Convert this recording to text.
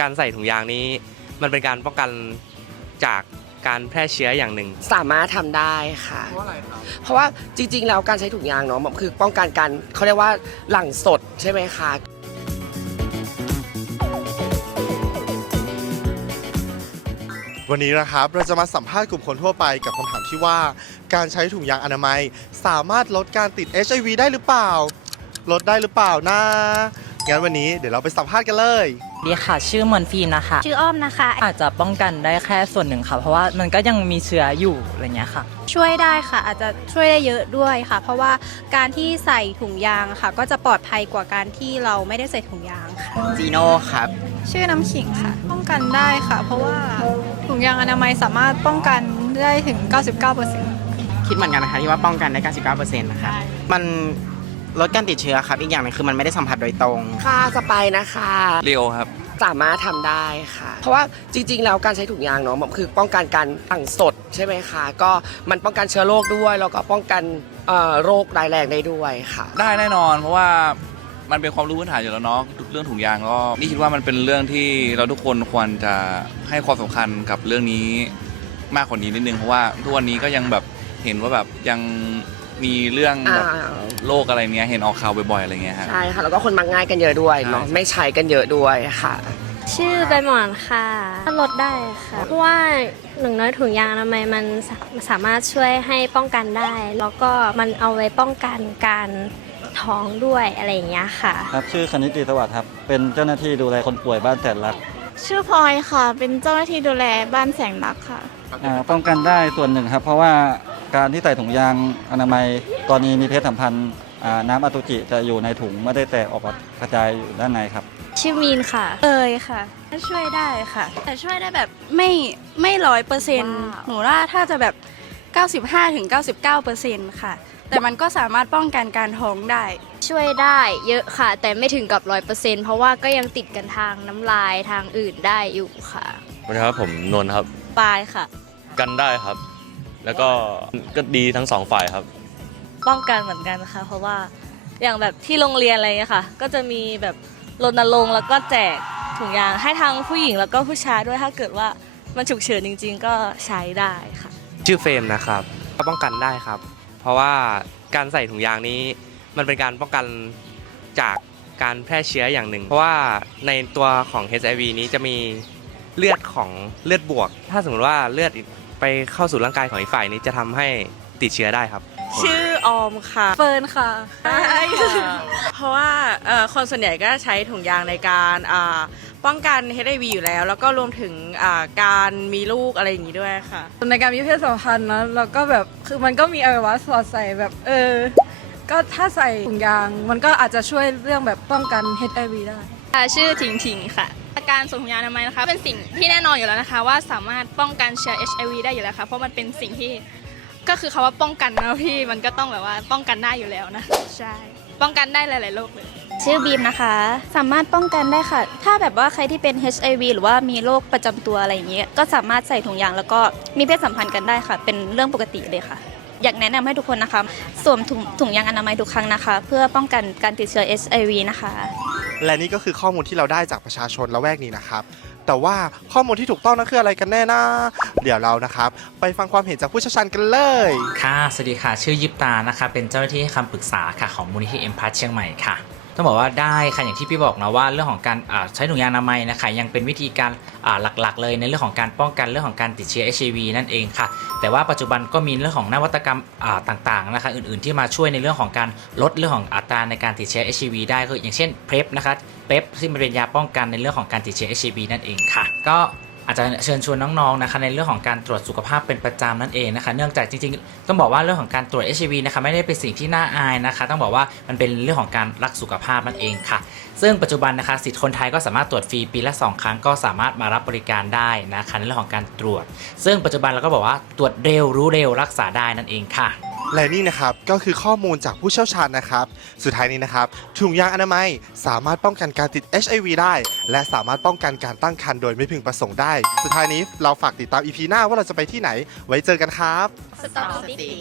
การใส่ถุงยางนี้ มันเป็นการป้องกันจากการแพร่เชื้ออย่างหนึ่ง สามารถทำได้ค่ะ เพราะอะไรครับ เพราะว่าจริง ๆ แล้วการใช้ถุงยางเนาะมันคือป้องกันการเขาเรียกว่าหลั่งสดใช่ไหมคะ วันนี้นะครับเราจะมาสัมภาษณ์กลุ่มคนทั่วไปกับคำถามที่ว่า การใช้ถุงยางอนามัย สามารถลดการติด HIV ได้หรือเปล่า ลดได้หรือเปล่านะ งั้นวันนี้เดี๋ยวเราไปสัมภาษณ์กันเลย ดีค่ะ ชื่อมอนฟิล์มนะคะ ชื่ออ้อมนะคะ อาจจะป้องกันได้แค่ส่วนหนึ่งค่ะ เพราะว่ามันก็ยังมีเชื้ออยู่อะไรเงี้ยค่ะ ช่วยได้ค่ะ อาจจะช่วยได้เยอะด้วยค่ะ เพราะว่าการที่ใส่ถุงยางค่ะ ก็จะปลอดภัยกว่าการที่เราไม่ได้ใส่ถุงยางค่ะ จีโน่ครับ ชื่อน้ำขิงค่ะ ป้องกันได้ค่ะ เพราะว่าถุงยางอนามัยสามารถป้องกันได้ถึง 99%คิดเหมือนกันนะคะที่ว่าป้องกันได้ 99%นะคะมัน ลดการติดเชื้อครับ อีกอย่างหนึงคือมันไม่ได้สัมผัสโดยตรง ค่ะสไปร์นะคะ เรียวครับ สามารถทำได้ค่ะ เพราะว่าจริง ๆ แล้วการใช้ถุงยางเนาะมันคือป้องกันการหลั่งสดใช่ไหมคะ ก็มันป้องกันเชื้อโรคด้วย แล้วก็ป้องกันเอ่อโรคร้ายแรงได้ด้วยค่ะ ได้แน่นอน เพราะว่ามันเป็นความรู้พื้นฐานอยู่แล้วเนาะเรื่องถุงยางก็นี่คิดว่ามันเป็นเรื่องที่เราทุกคนควรจะให้ความสำคัญกับเรื่องนี้มากกว่านี้นิดนึงเพราะว่าทุกวันนี้ก็ยังแบบเห็นว่าแบบยัง มีเรื่องแบบอ่า โรคอะไรเนี้ยเห็นออกข่าวบ่อยๆอะไรเงี้ยฮะ ใช่ค่ะแล้วก็คนมักง่ายกันเยอะด้วยเนาะใช่ ไม่ใช้กันเยอะด้วยค่ะ ชื่อใบหมอนค่ะลดได้ค่ะ เพราะว่าหนึ่งน้อยถุงยางอนามัยมันสาสามารถช่วยให้ป้องกันได้ แล้วก็มันเอาไว้ป้องกันการท้องด้วยอะไรอย่างเงี้ยค่ะ ครับชื่อคณิตตีสวัสดิ์ครับ เป็นเจ้าหน้าที่ดูแลคนป่วยบ้านแสนรักชื่อพลอยค่ะ เป็นเจ้าหน้าที่ดูแลบ้านแสงรักค่ะ อ่าป้องกันได้ส่วนหนึ่งครับ เพราะว่า การที่ใส่ถุงยางอนามัยกรณีมีเพศสัมพันธ์อ่าน้ำอสุจิจะอยู่ในถุงไม่ได้แตกออกกระจายอยู่ด้านในครับ ชื่อมีนค่ะ เอยค่ะ ช่วยได้ค่ะ แต่ช่วยได้แบบไม่ไม่ร้อยเปอร์เซ็นต์ว้าวหนูว่าถ้าจะแบบ 95ถึง99เปอร์เซ็นต์ค่ะ แต่มันก็สามารถป้องกันการท้องได้ช่วยได้เยอะค่ะ แต่ไม่ถึงกับร้อยเปอร์เซ็นต์เพราะว่าก็ยังติดกันทางน้ำลายทางอื่นได้อยู่ค่ะสวัสดีครับผมนนท์ครับปลายค่ะ กันได้ครับ แล้วก็ก็ดีทั้งสองฝ่ายครับ ป้องกันเหมือนกันค่ะ เพราะว่าอย่างแบบที่โรงเรียนอะไรเงี้ยค่ะ ก็จะมีแบบรณรงค์แล้วก็แจกถุงยางให้ทั้งผู้หญิงแล้วก็ผู้ชายด้วยถ้าเกิดว่ามันฉุกเฉินจริง ๆ ก็ใช้ได้ค่ะ ชื่อเฟรมนะครับก็ป้องกันได้ครับ เพราะว่าการใส่ถุงยางนี้ มันเป็นการป้องกันจากการแพร่เชื้ออย่างหนึ่ง เพราะว่าในตัวของ HIV นี้จะมีเลือดของเลือดบวก ถ้าสมมติว่าเลือด ไปเข้าสู่ร่างกายของอีกฝ่ายนี้จะทำให้ติดเชื้อได้ครับ ชื่อออมค่ะเฟิร์นค่ะ เพราะว่าเอ่อคนส่วนใหญ่ก็ใช้ถุงยางในการอ่าป้องกัน HIV อยู่แล้ว แล้วก็รวมถึงอ่าการมีลูกอะไรอย่างนี้ด้วยค่ะ ในการมีเพศสัมพันธ์นะแล้วก็แบบคือมันก็มีอวัยวะสอดใส่แบบเออ ก็ถ้าใส่ถุงยาง มันก็อาจจะช่วยเรื่องแบบป้องกัน HIV ได้ชื่อถิงถิงค่ะ การสวมถุงยางอนามัยนะคะ เป็นสิ่งที่แน่นอนอยู่แล้วนะคะ ว่าสามารถป้องกันเชื้อ HIV ได้อยู่แล้วค่ะ เพราะมันเป็นสิ่งที่ก็คือคาว่าป้องกันนะพี่มันก็ต้องแบบว่าป้องกันได้อยู่แล้วนะใช่ป้องกันได้หลาย ๆ โรคเลย ชื่อบีมนะคะ สามารถป้องกันได้ค่ะ ถ้าแบบว่าใครที่เป็น HIV หรือว่ามีโรคประจำตัวอะไรอย่างเงี้ยก็สามารถใส่ถุงยางแล้วก็มีเพศสัมพันธ์กันได้ค่ะ เป็นเรื่องปกติเลยค่ะ อยากแนะนำให้ทุกคนนะคะสวมถุงถุงยางอนามัยทุกครั้งนะคะ เพื่อป้องกันการติดเชื้อ HIV นะคะ และนี่ก็คือข้อมูลที่เราได้จากประชาชนละแวกนี้นะครับ แต่ว่าข้อมูลที่ถูกต้องนั้นคืออะไรกันแน่นะ เดี๋ยวเรานะครับ ไปฟังความเห็นจากผู้เชี่ยวชาญกันเลย ค่ะ สวัสดีค่ะ ชื่อยิบตานะคะ เป็นเจ้าหน้าที่ให้คำปรึกษาค่ะของมูลนิธิเอ็มพัทเชียงใหม่ค่ะ ต้องบอกว่าได้ค่ะอย่างที่พี่บอกนะว่าเรื่องของการใช้ถุงยางอนามัยนะคะยังเป็นวิธีการหลักๆ เลยในเรื่องของการป้องกันเรื่องของการติดเชื้อ HIV นั่นเองค่ะ แต่ว่าปัจจุบันก็มีเรื่องของนวัตกรรมต่างๆนะคะอื่นๆ ที่มาช่วยในเรื่องของการลดเรื่องของอัตราในการติดเชื้อ HIV ได้ก็ออย่างเช่น PrEP นะคะ PrEP ที่มันเป็นยาป้องกันในเรื่องของการติดเชื้อ HIV นั่นเองค่ะ ก็ อาจจะเชิญชวนน้องๆนะคะในเรื่องของการตรวจสุขภาพเป็นประจำนั่นเองนะคะ เนื่องจากจริงๆ ต้องบอกว่าเรื่องของการตรวจ HIV นะคะไม่ได้เป็นสิ่งที่น่าอายนะคะ ต้องบอกว่ามันเป็นเรื่องของการรักสุขภาพนั่นเองค่ะ ซึ่งปัจจุบันนะคะสิทธิ์คนไทยก็สามารถตรวจฟรีปีละ 2 ครั้งก็สามารถมารับบริการได้นะคะในเรื่องของการตรวจ ซึ่งปัจจุบันเราก็บอกว่าตรวจเร็วรู้เร็วรักษาได้นั่นเองค่ะ และนี่นะครับก็คือข้อมูลจากผู้เชี่ยวชาญนะครับ สุดท้ายนี้นะครับถุงยางอนามัยสามารถป้องกันการติด HIV ได้ และสามารถป้องกันการตั้งครรภ์โดยไม่พึงประสงค์ได้ สุดท้ายนี้เราฝากติดตาม EP หน้าว่าเราจะไปที่ไหน ไว้เจอกันครับ สตอรี่